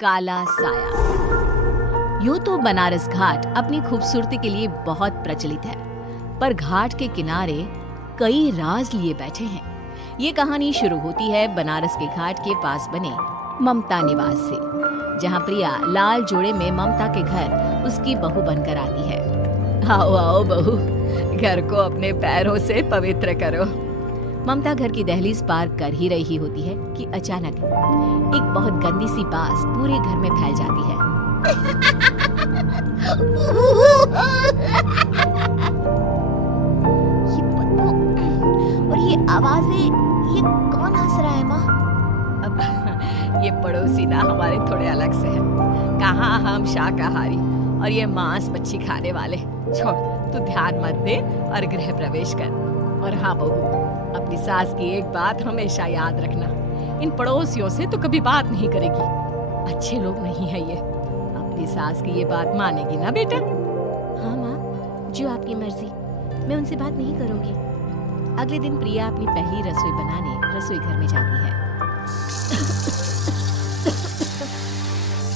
काला साया। यूं तो बनारस घाट अपनी खूबसूरती के लिए बहुत प्रचलित है, पर घाट के किनारे कई राज लिए बैठे हैं। ये कहानी शुरू होती है बनारस के घाट के पास बने ममता निवास से, जहाँ प्रिया लाल जोड़े में ममता के घर उसकी बहू बनकर आती है। आओ आओ बहू, घर को अपने पैरों से पवित्र करो। ममता घर की दहलीज पार कर ही रही होती है कि अचानक एक बहुत गंदी सी बास पूरे घर में फैल जाती है। ये बदबू और ये आवाजें, ये कौन हंस रहा है माँ? अब ये पड़ोसी ना हमारे थोड़े अलग से है। कहाँ हम शाकाहारी और ये मांस मच्छी खाने वाले। छोड़, तू ध्यान मत दे और गृह प्रवेश कर। और हाँ बहू, अपनी सास की एक बात हमेशा याद रखना, इन पड़ोसियों से तो कभी बात नहीं करेगी। अच्छे लोग नहीं है ये। अपनी सास की ये बात मानेगी ना बेटा? हाँ माँ, जो आपकी मर्जी, मैं उनसे बात नहीं करूंगी। अगले दिन प्रिया अपनी पहली रसोई बनाने रसोई घर में जाती है।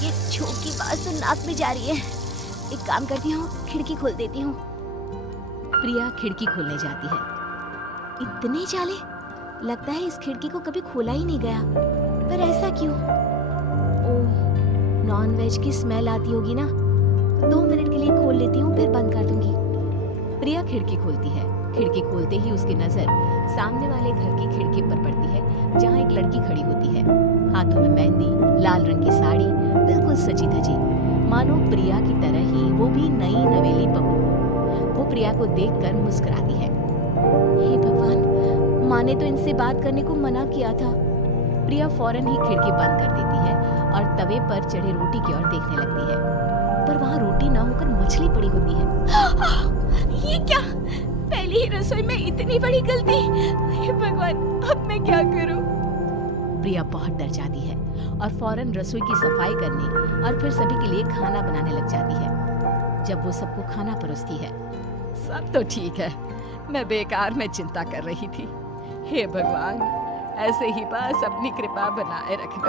ये छूट की बात तो नाक में जा रही है। एक काम करती हूँ, खिड़की खोल देती हूँ। प्रिया खिड़की खोलने जाती है। इतने जाले, लगता है इस खिड़की को कभी खोला ही नहीं गया। पर ऐसा क्यों? ओह, नॉनवेज की स्मेल आती होगी ना। 2 मिनट के लिए खोल लेती हूँ, फिर बंद कर दूंगी। प्रिया खिड़की खोलती है। खिड़की खोलते ही उसकी नजर सामने वाले घर की खिड़की पर पड़ती है, जहाँ एक लड़की खड़ी होती है। हाथों में मेहंदी, लाल रंग की साड़ी, बिल्कुल सजी धजी, मानो प्रिया की तरह ही वो भी नई नवेली बहू। वो प्रिया को देखकर मुस्कुराती है। हे भगवान, माँ ने तो इनसे बात करने को मना किया था। प्रिया फौरन ही खिड़की बंद कर देती है और तवे पर चढ़े रोटी की ओर देखने लगती है, पर वहाँ रोटी ना होकर मछली पड़ी होती है। ये क्या? पहली ही रसोई में इतनी बड़ी गलती! हे भगवान, अब मैं क्या करूं? प्रिया बहुत डर जाती है और फौरन रसोई की सफाई करने और फिर सभी के लिए खाना बनाने लग जाती है। जब वो सबको खाना परोसती है, सब तो ठीक है, मैं बेकार में चिंता कर रही थी। हे भगवान, ऐसे ही बस अपनी कृपा बनाए रखना।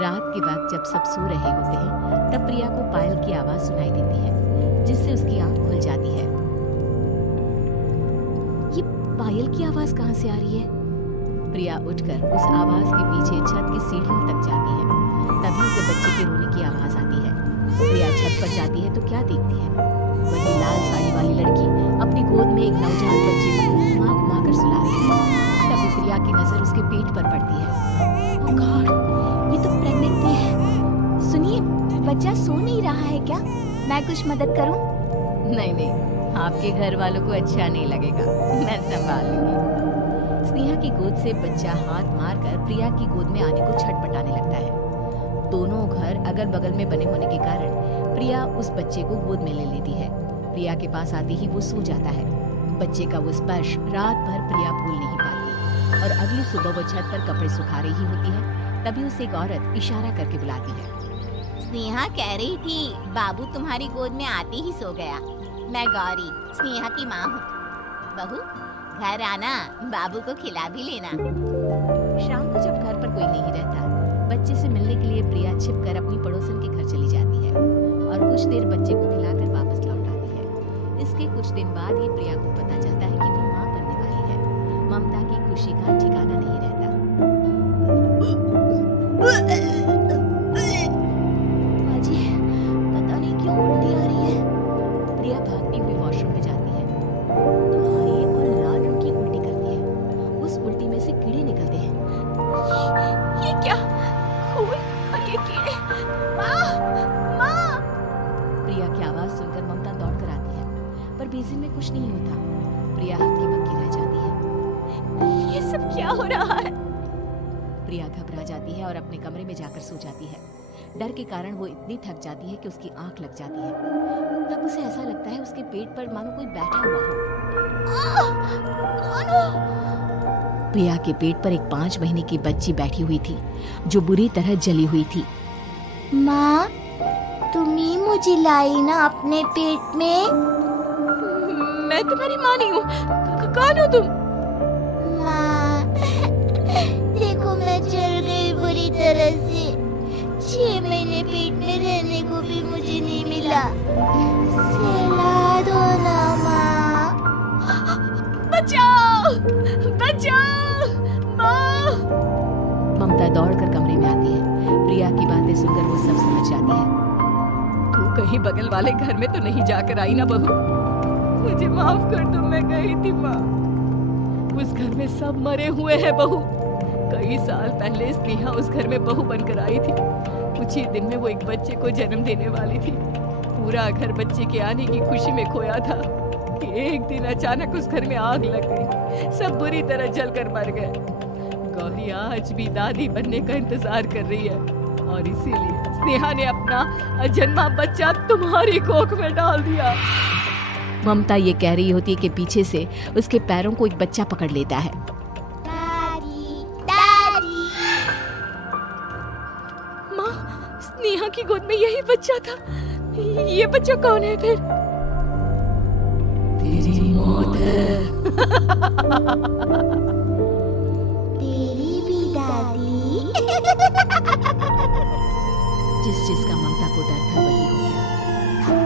रात के वक्त जब सब सो रहे होते हैं, तब प्रिया को पायल की आवाज सुनाई देती है, जिससे उसकी आंख खुल जाती है। ये पायल की आवाज कहाँ से आ रही है? प्रिया उठकर उस आवाज के पीछे छत की सीढ़ियों तक जाती है। तभी उसे बच्चे के रोने की आवाज आती है। प्रिया छत पर जाती है तो क्या देखती है? वही लाल साड़ी वाली लड़की अपनी गोद में एक नवजात बच्चे को घुमा घुमा कर सुला रही है। तभी प्रिया की नजर उसके पेट पर पड़ती है। ओह गॉड, ये तो प्रेग्नेंट भी है। सुनिए, बच्चा सो नहीं रहा है क्या? मैं कुछ मदद करूं? नहीं नहीं, आपके घर वालों को अच्छा नहीं लगेगा, मैं संभाल लूंगी। स्नेहा की गोद से बच्चा हाथ मारकर प्रिया की गोद में आने को छटपटाने लगता है। दोनों घर अगल बगल में बने होने के कारण प्रिया उस बच्चे को गोद में ले लेती है। प्रिया के पास आते ही वो सो जाता है। बच्चे का वो स्पर्श रात भर प्रिया भूल नहीं पाती और अगली सुबह वो छत पर कपड़े सुखा रही होती है। तभी उसे एक औरत इशारा करके बुलाती है। स्नेहा कह रही थी बाबू तुम्हारी गोद में आते ही सो गया। मैं गौरी, स्नेहा की माँ हूँ। बहू, घर आना, बाबू को खिला भी लेना। शाम को जब घर पर कोई नहीं रहता, बच्चे से मिलने के लिए प्रिया छिपकर अपनी पड़ोसन के घर चली जाती है और कुछ देर बच्चे को खिलाकर वापस लौट आती है। इसके कुछ दिन बाद ही प्रिया को पता चलता है कि वो माँ बनने वाली है। ममता की खुशी का ठिकाना नहीं रहता। अजी, पता नहीं क्यों उल्टी आ रही है। प्रिया भागती हुई वॉशरूम में जाती है तो हरे और लाल रंग की उल्टी करती है। उस उल्टी में से कीड़े निकलते हैं। ये क्या? खून और ये कीड़े! माँ! माँ! प्रिया की आवाज सुनकर ममता दौड़ कर आती है, पर बेसिन में कुछ नहीं होता। प्रिया हक्की बक्की रह जाती है। ये सब क्या हो रहा है? प्रिया घबरा जाती है और अपने कमरे में जाकर सो जाती है। डर के कारण वो इतनी थक जाती है कि उसकी आंख लग जाती है। तब उसे ऐसा लगता है उसके पेट पर मानो कोई बैठा हुआ हो। कौन हो? प्रिया के पेट पर एक 5 महीने की बच्ची बैठी हुई थी, जो बुरी तरह जली हुई थी। माँ, तुम ही मुझे लाई ना अपने पेट में? मैं तुम्हारी माँ नहीं हूँ। कौन हो तुम? माँ, देखो मैं जल गई बुरी तरह से। अपने पेट में रहने को भी मुझे नहीं मिला। सिला दो ना माँ। बचाओ, बचाओ, माँ। ममता दौड़कर कमरे में आती है। प्रिया की बातें सुनकर वो सब समझ जाती है। तू कहीं बगल वाले घर में तो नहीं जाकर आई ना बहू? मुझे माफ कर दो, मैं गई थी माँ। उस घर में सब मरे हुए हैं बहू। कई साल पहले स्नेहा उस घर में बहू बनकर आई थी। कुछ ही दिन में वो एक बच्चे को जन्म देने वाली थी। पूरा घर बच्चे के आने की खुशी में खोया था कि एक दिन अचानक उस घर में आग लग गई। सब बुरी तरह जलकर मर गए। गौरी आज भी दादी बनने का इंतजार कर रही है और इसीलिए स्नेहा ने अपना अजन्मा बच्चा तुम्हारी कोख में डाल दिया। ममता ये कह रही होती है कि पीछे से उसके पैरों को एक बच्चा पकड़ लेता है। दादी, दादी। माँ, स्नेहा की गोद में यही बच्चा था। ये बच्चा कौन है फिर? तेरी मौत है। तेरी भी दादी। जिस जिसका ममता को डर था वही हो गया।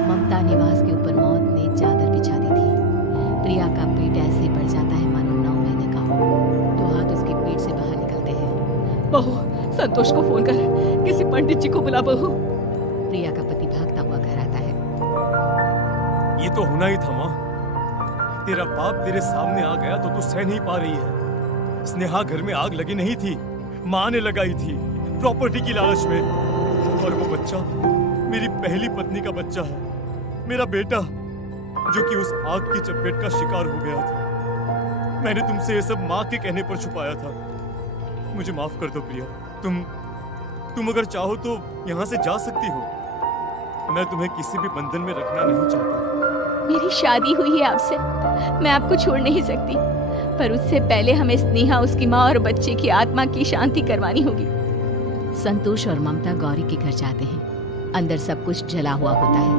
ममता निवास के ऊपर मौत ने चादर बिछा दी थी। प्रिया का पेट ऐसे बढ़ जाता है मानो 9 महीने का हो। 2 हाथ उसके पेट से बाहर निकलते हैं। बहू, संतोष को फोन कर, किसी पंडित जी को बुला बहू। प्रिया का पति भागता हुआ घर आता है। ये तो होना ही था माँ। तेरा बाप तेरे सामने आ गया तो तू सह नहीं पा रही है। स्नेहा घर में आग लगी नहीं थी, माँ ने लगाई थी प्रॉपर्टी की लालच में। और वो बच्चा मेरी पहली पत्नी का बच्चा है, मेरा बेटा, जो कि उस आग की चपेट का शिकार हो गया था। मैंने तुमसे ये सब माँ के कहने पर छुपाया था। मुझे माफ कर दो प्रिया। तुम अगर चाहो तो यहाँ से जा सकती हो। मैं तुम्हें किसी भी बंधन में रखना नहीं चाहता। मेरी शादी हुई है आपसे, मैं आपको छोड़ नहीं सकती, पर उससे पहले हमें स्नेहा, उसकी माँ और बच्चे की आत्मा की शांति करवानी होगी। संतोष और ममता गौरी के घर जाते हैं। अंदर सब कुछ जला हुआ होता है।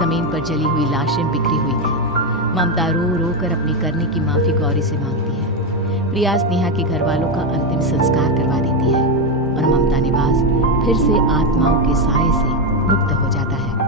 जमीन पर जली हुई लाशें बिखरी हुई थी। ममता रो रो कर अपनी करने की माफी गौरी से मांगती है। प्रिया स्नेहा के घर वालों का अंतिम संस्कार करवा देती है और ममता निवास फिर से आत्माओं के साए से मुक्त हो जाता है।